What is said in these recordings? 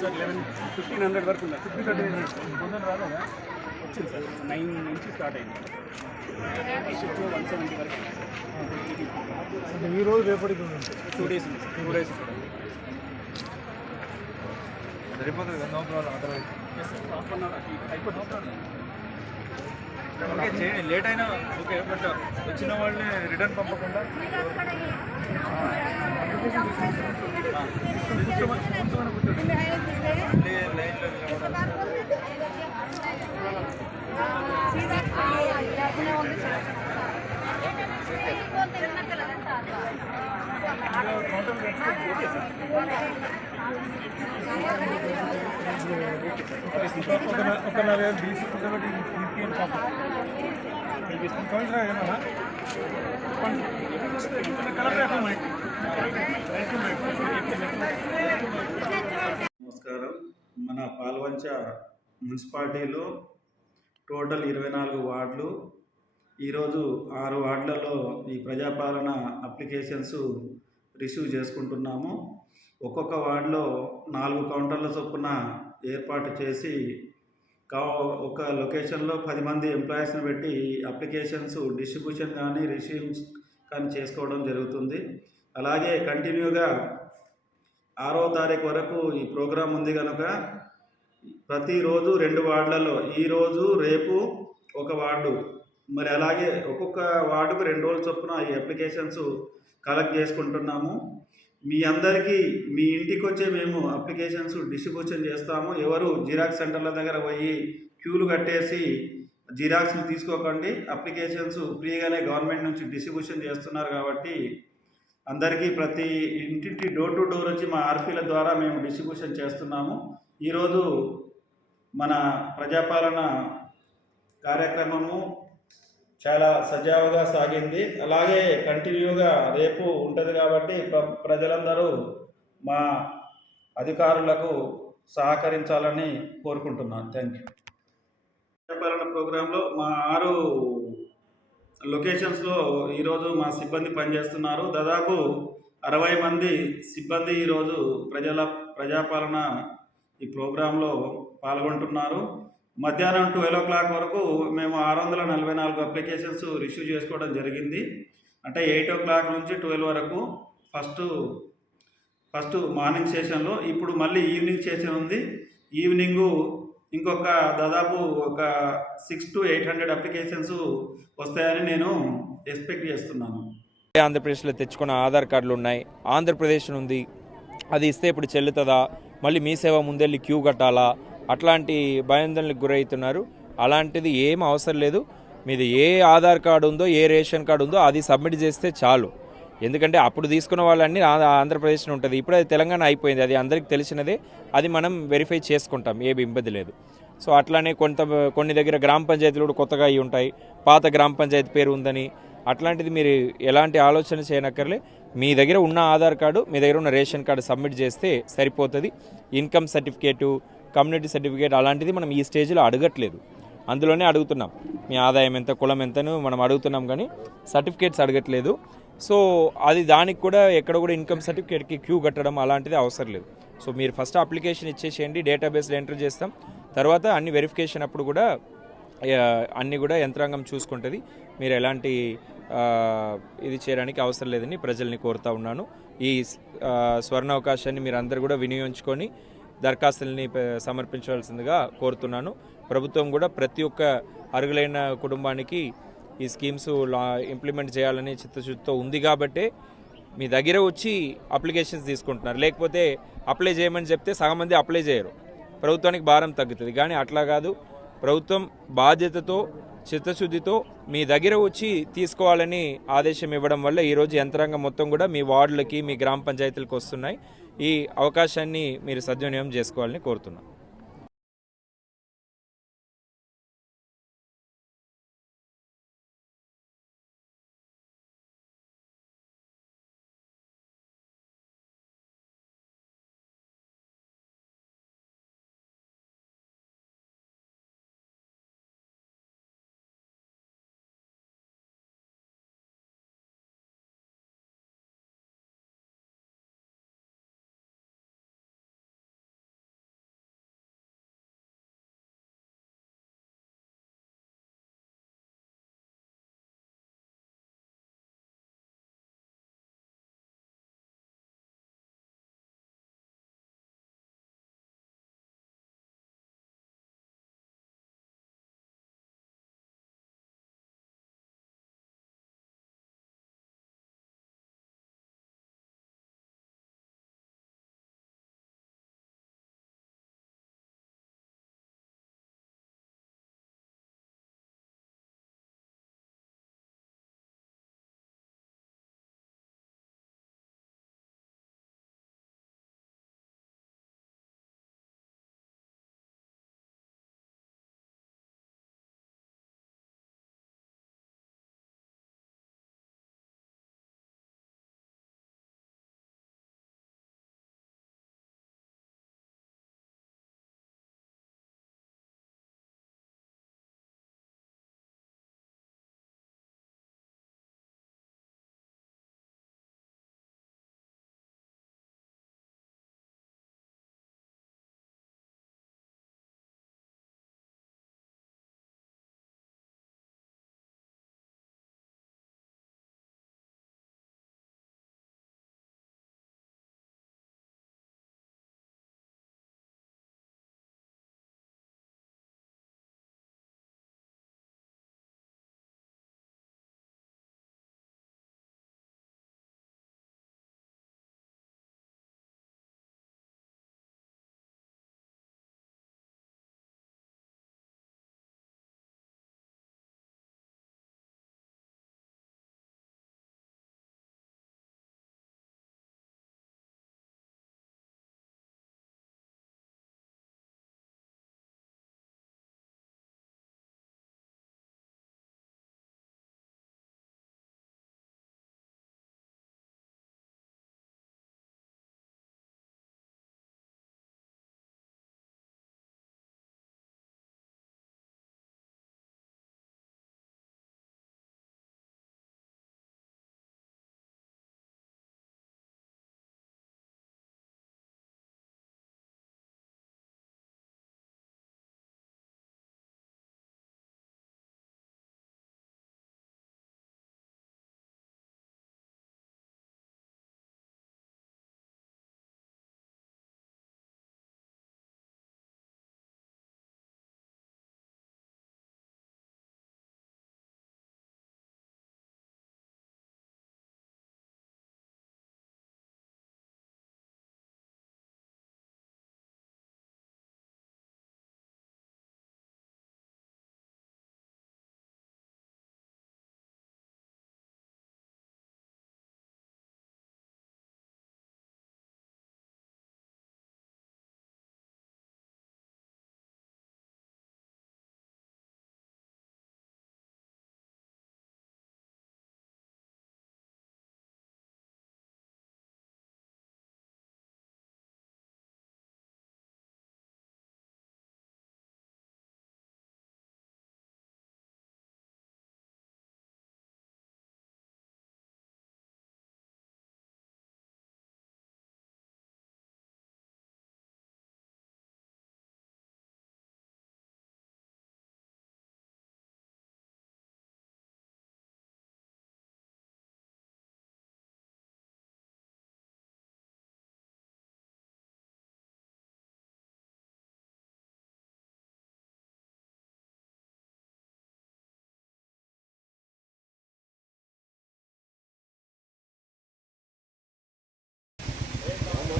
Sir eleven fifteen hundred వరకు ఉంది? Fifty thirty పొద్దున రాలేదా వచ్చింది సార్. నైన్ నుంచి స్టార్ట్ అయింది. షిఫ్ట్లో వన్ సెవెంటీ వరకు. అంటే ఈ రోజు రేపటికి ఉంది. టూ డేస్ ఉంది. టూ డేస్ సరిపోతుంది కదా no problem otherwise half an hour అయిపోతుంది. ఓకే లేట్ అయినా ఓకే బట్ వచ్చిన వాళ్ళని రిటర్న్ పంపకుండా. ఒక నలభై బీసీ కూర్చోబెట్టి ఈపీఎం కౌంటర్ ఏమన్నా కలెక్టర్ ఎక్కడ నమస్కారం. మన పాల్వంచ మున్సిపాలిటీలో టోటల్ ఇరవై నాలుగు వార్డులు. ఈరోజు ఆరు వార్డులలో ఈ ప్రజాపాలన అప్లికేషన్స్ రిసీవ్ చేసుకుంటున్నాము. ఒక్కొక్క వార్డులో నాలుగు కౌంటర్ల చొప్పున ఏర్పాటు చేసి కా ఒక లొకేషన్లో పది మంది ఎంప్లాయీస్ని పెట్టి అప్లికేషన్స్ డిస్ట్రిబ్యూషన్ కానీ రిసీవ్స్ కానీ చేసుకోవడం జరుగుతుంది. అలాగే కంటిన్యూగా ఆరో తారీఖు వరకు ఈ ప్రోగ్రాం ఉంది కనుక ప్రతిరోజు రెండు వార్డులలో ఈరోజు రేపు ఒక వార్డు. మరి అలాగే ఒక్కొక్క వార్డుకు రెండు రోజుల చొప్పున ఈ అప్లికేషన్స్ కలెక్ట్ చేసుకుంటున్నాము. మీ అందరికీ మీ ఇంటికి వచ్చే మేము అప్లికేషన్స్ డిస్ట్రిబ్యూషన్ చేస్తాము. ఎవరు జిరాక్స్ సెంటర్ల దగ్గర పోయి క్యూలు కట్టేసి జిరాక్స్ని తీసుకోకండి. అప్లికేషన్స్ ఫ్రీగానే గవర్నమెంట్ నుంచి డిస్ట్రిబ్యూషన్ చేస్తున్నారు కాబట్టి అందరికీ ప్రతి ఇంటింటి డోర్ టు డోర్ వచ్చి మా ఆర్పీల ద్వారా మేము డిస్ట్రిబ్యూషన్ చేస్తున్నాము. ఈరోజు మన ప్రజాపాలన కార్యక్రమము చాలా సజావుగా సాగింది. అలాగే కంటిన్యూగా రేపు ఉంటుంది కాబట్టి ప్ర ప్రజలందరూ మా అధికారులకు సహకరించాలని కోరుకుంటున్నాను. థ్యాంక్ యూ ప్రజాపాలన ప్రోగ్రాంలో మా ఆరు లొకేషన్స్లో ఈరోజు మా సిబ్బంది పనిచేస్తున్నారు. దాదాపు అరవై మంది సిబ్బంది ఈరోజు ప్రజల ప్రజాపాలన ఈ ప్రోగ్రాంలో పాల్గొంటున్నారు. మధ్యాహ్నం ట్వెల్వ్ ఓ క్లాక్ వరకు మేము ఆరు వందల నలభై నాలుగు అప్లికేషన్స్ రిసీవ్ చేసుకోవడం జరిగింది. అంటే ఎయిట్ ఓ క్లాక్ నుంచి ట్వెల్వ్ వరకు ఫస్ట్ ఫస్ట్ మార్నింగ్ సెషన్లో ఇప్పుడు మళ్ళీ ఈవినింగ్ సెషన్ ఉంది. ఈవినింగు ఇంకొక దాదాపు ఒక six to eight hundred applications వస్తాయని నేను ఎక్స్పెక్ట్ చేస్తున్నాను. ఆంధ్రప్రదేశ్లో తెచ్చుకున్న ఆధార్ కార్డులు ఉన్నాయి? ఆంధ్రప్రదేశ్ ఉంది అది ఇస్తే ఇప్పుడు చెల్లుతుందా? మళ్ళీ మీ సేవ ముందెళ్ళి క్యూ కట్టాలా? అట్లాంటి భయాందోళనకు గురవుతున్నారు. అలాంటిది ఏం అవసరం లేదు. మీది ఏ ఆధార్ కార్డు ఉందో ఏ రేషన్ కార్డు ఉందో అది సబ్మిట్ చేస్తే చాలు. ఎందుకంటే అప్పుడు తీసుకున్న వాళ్ళన్నీ ఆంధ్రప్రదేశ్లో ఉంటుంది. ఇప్పుడు అది తెలంగాణ అయిపోయింది. అది అందరికీ తెలిసినదే. అది మనం వెరిఫై చేసుకుంటాం. ఏమి ఇబ్బంది లేదు. సో అట్లానే కొంత కొన్ని దగ్గర గ్రామ పంచాయతీలు కూడా కొత్తగా అయి ఉంటాయి. పాత గ్రామ పంచాయతీ పేరు ఉందని అట్లాంటిది మీరు ఎలాంటి ఆలోచన చేయనక్కర్లే. మీ దగ్గర ఉన్న ఆధార్ కార్డు మీ దగ్గర ఉన్న రేషన్ కార్డు సబ్మిట్ చేస్తే సరిపోతుంది. ఇన్కమ్ సర్టిఫికేటు కమ్యూనిటీ సర్టిఫికేట్ అలాంటిది మనం ఈ స్టేజ్లో అడగట్లేదు. అందులోనే అడుగుతున్నాం. మీ ఆదాయం ఎంత కులం ఎంతను మనం అడుగుతున్నాం కానీ సర్టిఫికేట్స్ అడగట్లేదు. సో అది దానికి కూడా ఎక్కడ కూడా ఇన్కమ్ సర్టిఫికేట్కి క్యూ కట్టడం అలాంటిది అవసరం లేదు. సో మీరు ఫస్ట్ అప్లికేషన్ ఇచ్చేసేయండి డేటాబేస్లో ఎంటర్ చేస్తాం. తర్వాత అన్ని వెరిఫికేషన్ అప్పుడు కూడా అన్నీ కూడా యంత్రాంగం చూసుకుంటుంది. మీరు ఎలాంటి ఇది చేయడానికి అవసరం లేదని ప్రజల్ని కోరుతా ఉన్నాను. ఈ స్వర్ణ అవకాశాన్ని మీరు అందరు కూడా వినియోగించుకొని దరఖాస్తుల్ని సమర్పించవలసిందిగా కోరుతున్నాను. ప్రభుత్వం కూడా ప్రతి ఒక్క అర్హులైన కుటుంబానికి ఈ స్కీమ్స్ లా ఇంప్లిమెంట్ చేయాలని చిత్తశుద్ధితో ఉంది కాబట్టే మీ దగ్గర వచ్చి అప్లికేషన్స్ తీసుకుంటున్నారు. లేకపోతే అప్లై చేయమని చెప్తే సగం మంది అప్లై చేయరు. ప్రభుత్వానికి భారం తగ్గుతుంది. కానీ అట్లా కాదు. ప్రభుత్వం బాధ్యతతో చిత్తశుద్ధితో మీ దగ్గర వచ్చి తీసుకోవాలని ఆదేశం ఇవ్వడం వల్ల ఈరోజు యంత్రాంగం మొత్తం కూడా మీ వార్డులకి మీ గ్రామ పంచాయతీలకు వస్తున్నాయి. ఈ అవకాశాన్ని మీరు సద్వినియోగం చేసుకోవాలని కోరుతున్నాను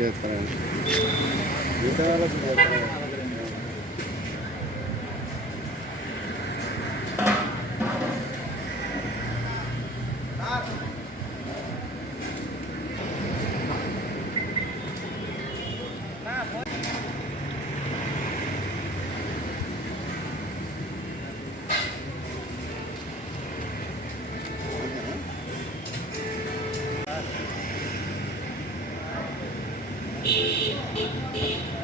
que para రాహుల్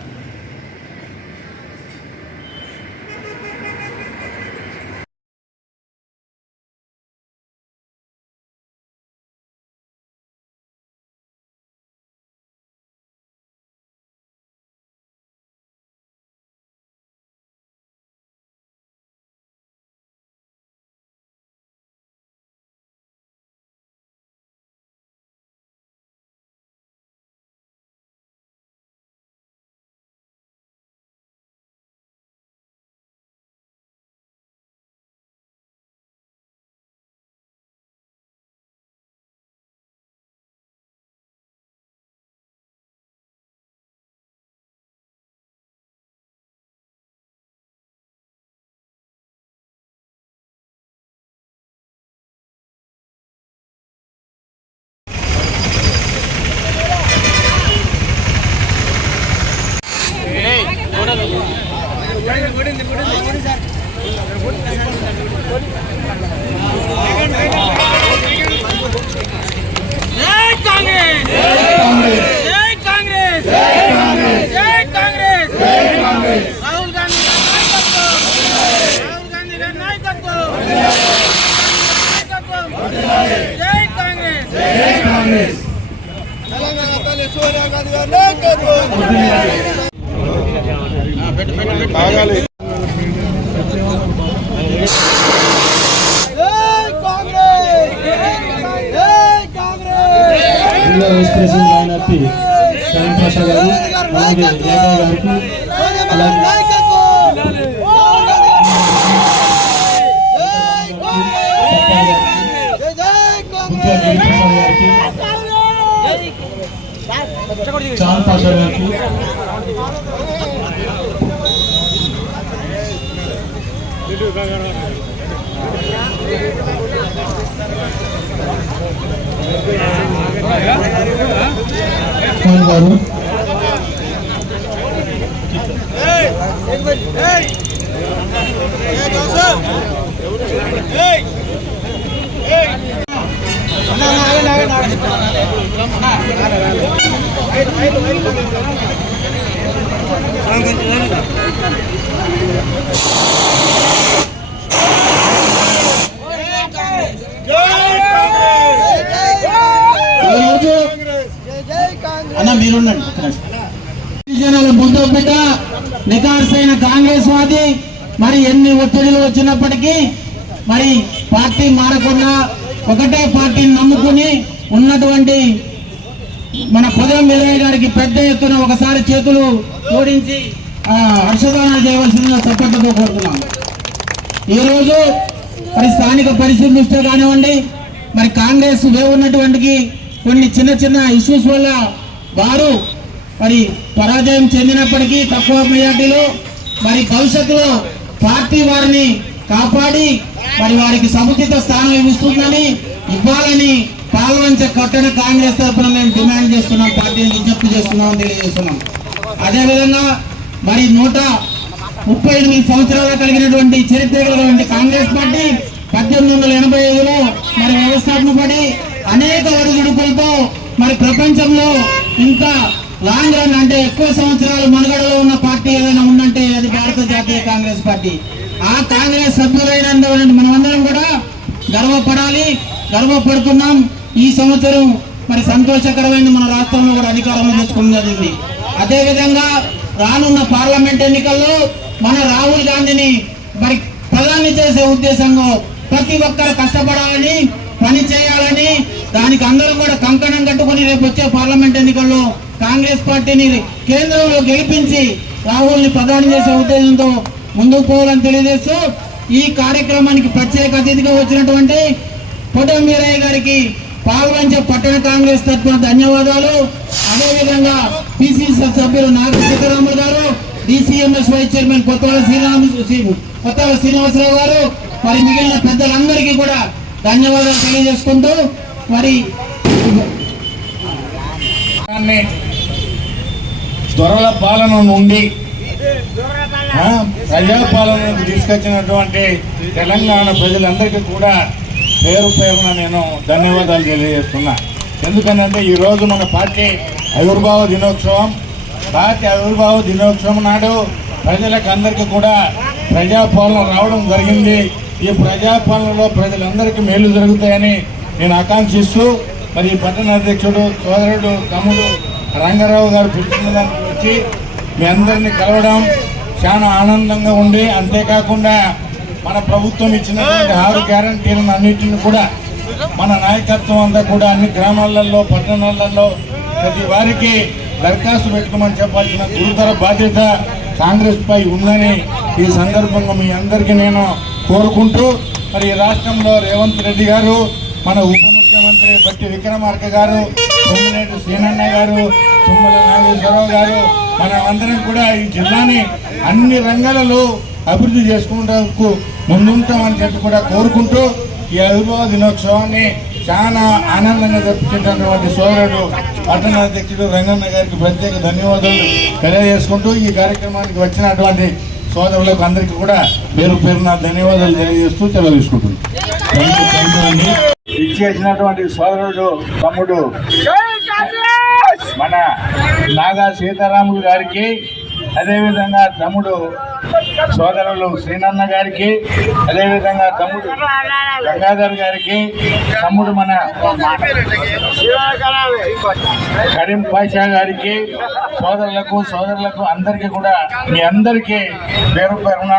జిల్లా vice president minority Shyam Prasad గారు అలాగే గారికి అలాగే చాంద్ పాషా గారికి ఖాన్ గారు ఈరోజు అన్న మీరుండండి ఒక్క నిమిషం. జనాల ముందు బిడ్డ నికార్సైన కాంగ్రెస్ వాది మరి ఎన్ని ఒత్తిడిలు వచ్చినప్పటికీ మరి పార్టీ మారకుండా ఒకటే పార్టీని నమ్ముకుని ఉన్నటువంటి మన పొదం వీరయ్య గారికి పెద్ద ఎత్తున ఒకసారి చేతులు జోడించి హర్షదానాలు చేయవలసిందిగా చప్పట్లతో కోరుతున్నాం ఈరోజు మరి స్థానిక పరిస్థితుల దృష్ట్యా కానివ్వండి మరి కాంగ్రెస్ ఉన్నటువంటి కొన్ని చిన్న చిన్న ఇష్యూస్ వల్ల వారు మరి పరాజయం చెందినప్పటికీ తక్కువ మెజార్టీలో మరి భవిష్యత్తులో పార్టీ వారిని కాపాడి మరి వారికి సముచిత స్థానం ఇస్తుందని ఇవ్వాలని పాల్వంచ కట్టడి కాంగ్రెస్ తరఫున మేము డిమాండ్ చేస్తున్నాం పార్టీని విజ్ఞప్తి చేస్తున్నాం తెలియజేస్తున్నాం. అదేవిధంగా మరి నూట ముప్పై ఎనిమిది సంవత్సరాలు కలిగినటువంటి చరిత్ర కలిగినటువంటి కాంగ్రెస్ పార్టీ పద్దెనిమిది వందల ఎనభై ఐదులో మరి వ్యవస్థాపన పడి అనేక ఒడిదుడుకులతో మరి ప్రపంచంలో ఇంత లాంగ్ రన్ అంటే ఎక్కువ సంవత్సరాలు మనుగడలో ఉన్న పార్టీ ఏదైనా ఉందంటే అది భారత జాతీయ కాంగ్రెస్ పార్టీ. ఆ కాంగ్రెస్ సభ్యులైన మనమందరం కూడా గర్వపడాలి. గర్వపడుతున్నాం. ఈ సంవత్సరం మరి సంతోషకరమైన మన రాష్ట్రంలో కూడా అధికారం తెచ్చుకుని జరిగింది అదేవిధంగా రానున్న పార్లమెంట్ ఎన్నికల్లో మన రాహుల్ గాంధీని మరి ప్రధాని చేసే ఉద్దేశంలో ప్రతి ఒక్కరు కష్టపడాలని పని చేయాలని దానికి అందరం కూడా కంకణం కట్టుకుని రేపు వచ్చే పార్లమెంట్ ఎన్నికల్లో కాంగ్రెస్ పార్టీని కేంద్రంలో గెలిపించి రాహుల్ని ప్రధాని చేసే ఉద్దేశంతో ముందుకు పోవాలని తెలియజేస్తూ ఈ కార్యక్రమానికి ప్రత్యేక అతిథిగా వచ్చినటువంటి పొటం గారికి పాల్వంచ పట్టణ కాంగ్రెస్ తరఫున ధన్యవాదాలు. అదేవిధంగా పిసిసి సభ్యులు నాగ సీతారాములు గారు DCMS vice chairman Kothala Srirama కొత్తవాళ్ళ Srinivasarao గారు మరి మిగిలిన పెద్దలందరికీ కూడా ధన్యవాదాలు తెలియజేసుకుంటూ మరి దొరల పాలన నుండి ప్రజాపాలన తీసుకొచ్చినటువంటి తెలంగాణ ప్రజలందరికీ కూడా పేరు పేరున నేను ధన్యవాదాలు తెలియజేస్తున్నా. ఎందుకనంటే ఈరోజు మన పార్టీ ఆవిర్భావ దినోత్సవం. పార్టీ ఆవిర్భావ దినోత్సవం నాడు ప్రజలకు అందరికీ కూడా ప్రజాపాలన రావడం జరిగింది. ఈ ప్రజాపాలనలో ప్రజలందరికీ మేలు జరుగుతాయని నేను ఆకాంక్షిస్తూ మరి ఈ పట్టణ అధ్యక్షుడు సోదరుడు తమ్ముడు రంగారావు గారు పిలుచుకున్నదానికి వచ్చి మీ అందరినీ కలవడం చాలా ఆనందంగా ఉండి అంతేకాకుండా మన ప్రభుత్వం ఇచ్చినటువంటి ఆరు గ్యారంటీలను అన్నింటిని కూడా మన నాయకత్వం అంతా కూడా అన్ని గ్రామాలలో పట్టణాలలో ప్రతి వారికి దరఖాస్తు పెట్టుకోమని చెప్పాల్సిన గురుతర బాధ్యత కాంగ్రెస్ పై ఉందని ఈ సందర్భంగా మీ అందరికీ నేను కోరుకుంటూ మరి ఈ రాష్ట్రంలో రేవంత్ రెడ్డి గారు మన ఉప ముఖ్యమంత్రి బట్టి విక్రమార్క గారు తొమ్మినేటి శ్రీనన్న గారు తుమ్మల నాగేశ్వరరావు గారు మనం అందరం కూడా ఈ జిల్లాని అన్ని రంగాలలో అభివృద్ధి చేసుకుంటూ ముందుంటామని చెప్పి కూడా కోరుకుంటూ ఈ ఆవిర్భావ దినోత్సవాన్ని చాలా ఆనందంగా జరుపుకుంటున్నటువంటి సోదరుడు పట్టణ అధ్యక్షుడు రంగన్న గారికి ప్రత్యేక ధన్యవాదాలు తెలియజేసుకుంటూ ఈ కార్యక్రమానికి వచ్చినటువంటి సోదరులకు అందరికీ కూడా పేరు పేరున ధన్యవాదాలు తెలియజేస్తూ తెలియజేసుకుంటున్నాను ఇచ్చేసినటువంటి సోదరుడు తమ్ముడు మన నాగా సీతారాములు గారికి అదేవిధంగా తమ్ముడు సోదరులు శ్రీనన్న గారికి అదేవిధంగా తమ్ముడు గంగాధర్ గారికి తమ్ముడు మన కరీం పాషా గారికి సోదరులకు సోదరులకు అందరికీ కూడా మీ అందరికీ పేరు పేరున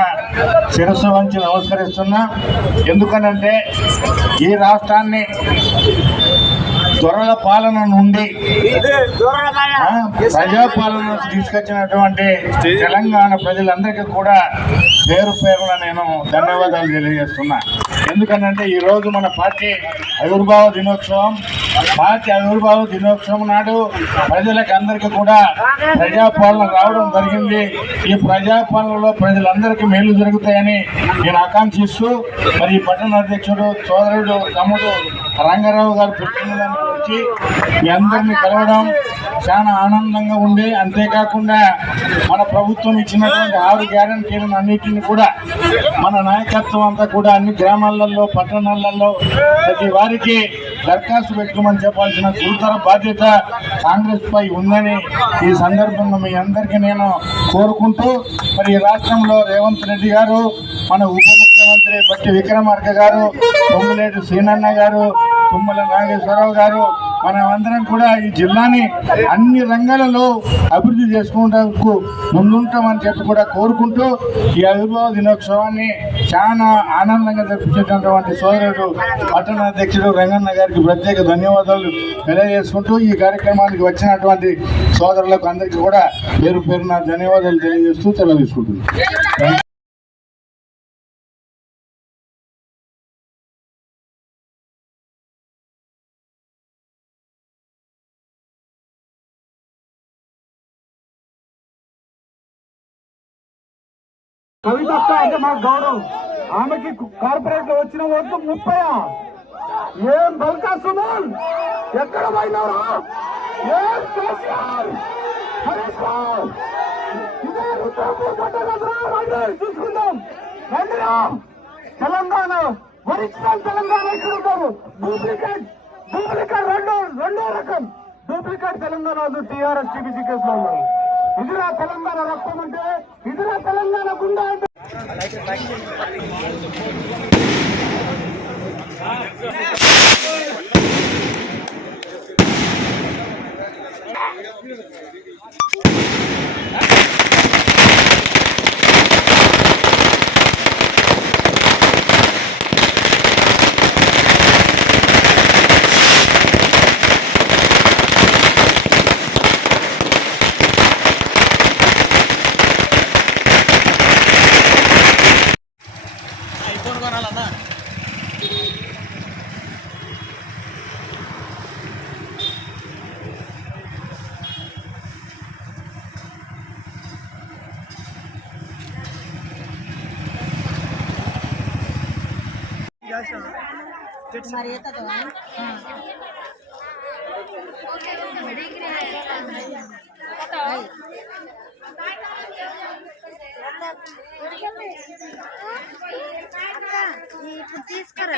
శిరస్సు వంచి నమస్కరిస్తున్నా. ఎందుకనంటే ఈ రాష్ట్రాన్ని దొరల పాలన నుండి ప్రజాపాలన తీసుకొచ్చినటువంటి తెలంగాణ ప్రజలందరికీ కూడా పేరు పేరున నేను ధన్యవాదాలు తెలియజేస్తున్నా. ఎందుకనంటే ఈ రోజు మన పార్టీ ఆవిర్భావ దినోత్సవం. పార్టీ ఆవిర్భావ దినోత్సవం నాడు ప్రజలకు అందరికీ కూడా ప్రజాపాలన రావడం జరిగింది. ఈ ప్రజాపాలనలో ప్రజలందరికీ మేలు జరుగుతాయని నేను ఆకాంక్షిస్తూ మరి ఈ పట్టణ అధ్యక్షుడు సోదరుడు తమ్ముడు రంగారావు గారు పుట్టినదానికి వచ్చి మీ అందరినీ కలవడం చాలా ఆనందంగా ఉంది అంతేకాకుండా మన ప్రభుత్వం ఇచ్చినటువంటి ఆరు గ్యారంటీలను అన్నిటిని కూడా మన నాయకత్వం అంతా కూడా అన్ని గ్రామాలలో పట్టణాలలో ప్రతి వారికి దరఖాస్తు పెట్టుకోమని చెప్పాల్సిన గురుతర బాధ్యత కాంగ్రెస్ పై ఉందని ఈ సందర్భంగా మీ అందరికీ నేను కోరుకుంటూ మరి ఈ రాష్ట్రంలో రేవంత్ రెడ్డి గారు మన ఉప ముఖ్యమంత్రి బట్టి విక్రమార్క గారు తొమ్మిలేటి శ్రీనన్న గారు తుమ్మల నాగేశ్వరరావు గారు మనమందరం కూడా ఈ జిల్లాని అన్ని రంగాలలో అభివృద్ధి చేసుకుంటూ ముందుంటామని చెప్పి కూడా కోరుకుంటూ ఈ ఆవిర్భావ దినోత్సవాన్ని చాలా ఆనందంగా జరిపించేటటువంటి సోదరుడు పట్టణ అధ్యక్షుడు రంగన్న గారికి ప్రత్యేక ధన్యవాదాలు తెలియజేసుకుంటూ ఈ కార్యక్రమానికి వచ్చినటువంటి సోదరులకు అందరికీ కూడా పేరు పేరున ధన్యవాదాలు తెలియజేస్తూ తెలియజేసుకుంటున్నాను కవితక్క అంటే మాకు గౌరవం. ఆమెకి కార్పొరేట్లో వచ్చిన ఓట్లు ముప్పై ఏం బల్కా సుమన్? ఎక్కడ పోయినారా? ఏం కేసీఆర్? హరీష్ రావు? ఇదే చూసుకుందాం. రండి తెలంగాణ ఒరిజినల్ తెలంగాణ ఇక్కడ ఉంటారు. డూప్లికేట్ డూప్లికేట్ రెండో రెండో రకం. డూప్లికేట్ తెలంగాణ టీఆర్ఎస్ టీబీసీ కేసులో ఉన్నారు. ఇదిరా తెలంగాణ రక్తం అంటే ఇదిరా తెలంగాణ గుండె అంటే ఇప్పుడు తీసుకురా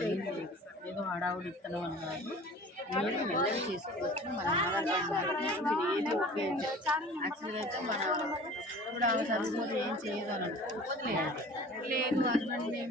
లేదు ఏదో హడావుడి ఇస్తున్నాం అని కాదు మీరు మెల్లగా చేసుకోవచ్చు మన ఆధార్ మీరు ఏది యాక్చువల్గా అయితే మన ఇప్పుడు ఆమె చదువుకోదు ఏం చేయదు అని లేదు హస్బెండ్ ఏం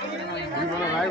ভাই